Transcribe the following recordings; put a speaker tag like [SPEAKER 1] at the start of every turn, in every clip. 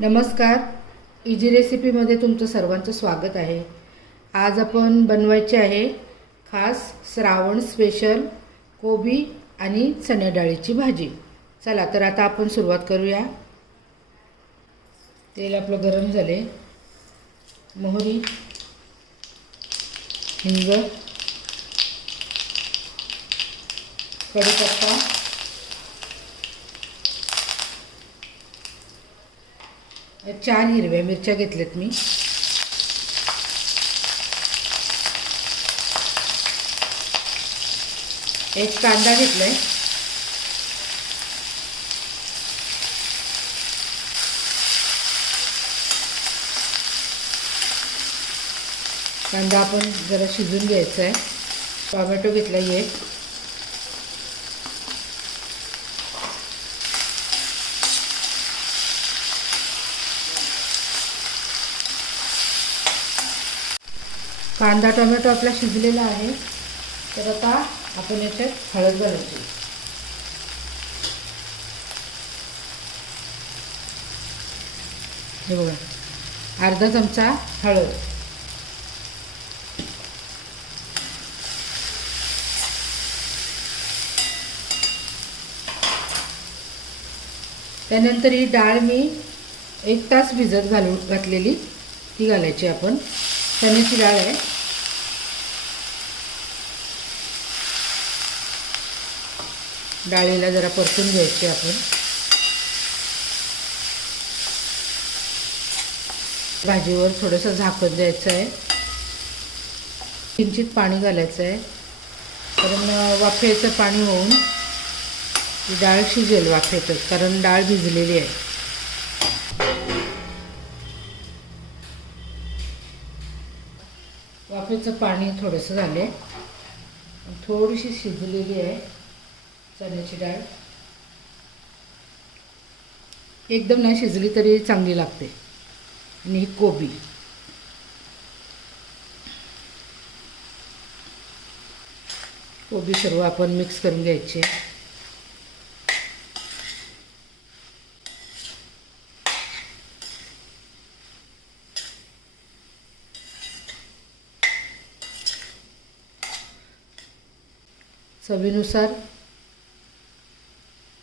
[SPEAKER 1] नमस्कार. इजी रेसिपीमध्ये तुमचं सर्वांचं स्वागत आहे. आज आपण बनवायचे आहे खास श्रावण स्पेशल कोबी आणि चण्या डाळीची भाजी. चला तर आता आपण सुरुवात करूया. तेल आपलं गरम झाले. मोहरी हिंग कढीपत्ता चार हिरव्या मिरच्या घेतल्यात मी. एक कांदा घेतला आहे कांदा आपण जरा शिजून घ्यायचा आहे टॉमॅटो घेतला एक. कांदा टोमॅटो आपला शिजलेला आहे. तर आता आपण याच्यात हळद घालायची. हे बघा अर्धा चमचा हळद. त्यानंतर ही डाळ मी एक तास भिजत घालून घातलेली ती घालायची आपण. चण्याची डाळ आहे. डाळीला जरा परतून घ्यायची आपण. भाजीवर थोडंसं झाकण द्यायचं आहे. किंचित पाणी घालायचं आहे. कारण वाफेचं पाणी होऊन डाळ शिजेल वाफेतच कारण डाळ भिजलेली आहे. वाफेचं पाणी थोडंसं झाले थोडीशी शिजलेली आहे. चण्याची डाळ. एकदम नाही शिजली तरी चांगली लागते. आणि ही कोबी. कोबी सर्व आपण मिक्स करून घ्यायचे. चवीनुसार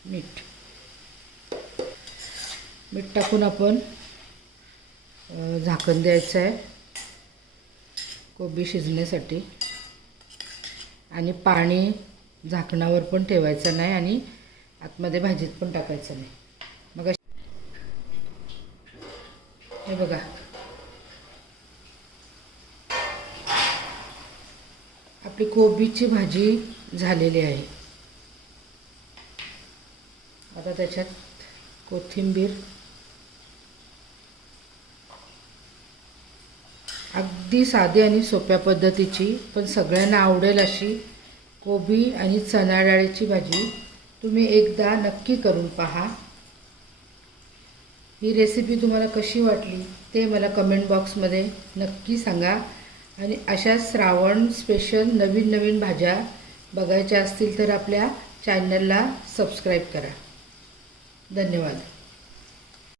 [SPEAKER 1] मीठ. मीठ टाकून आपण झाकण द्यायचं आहे. कोबी शिजण्यासाठी. आणि पाणी झाकणावर पण ठेवायचं नाही आणि आतमध्ये भाजीत पण टाकायचं नाही. मग हे बघा. आपली कोबीची भाजी झालेली आहे. आता त्याच्यात कोथिंबीर. अगदी साधी आणि सोप्या पद्धतीची पण सगळ्यांना आवडेल अशी कोबी आणि चणा डाळीची भाजी तुम्ही एकदा नक्की करून पहा. ही रेसिपी तुम्हाला कशी वाटली ते मला कमेंट बॉक्समध्ये नक्की सांगा. आणि अशा श्रावण स्पेशल नवीन नवीन भाज्या बघायच्या असतील तर आपल्या चॅनलला सबस्क्राईब करा. धन्यवाद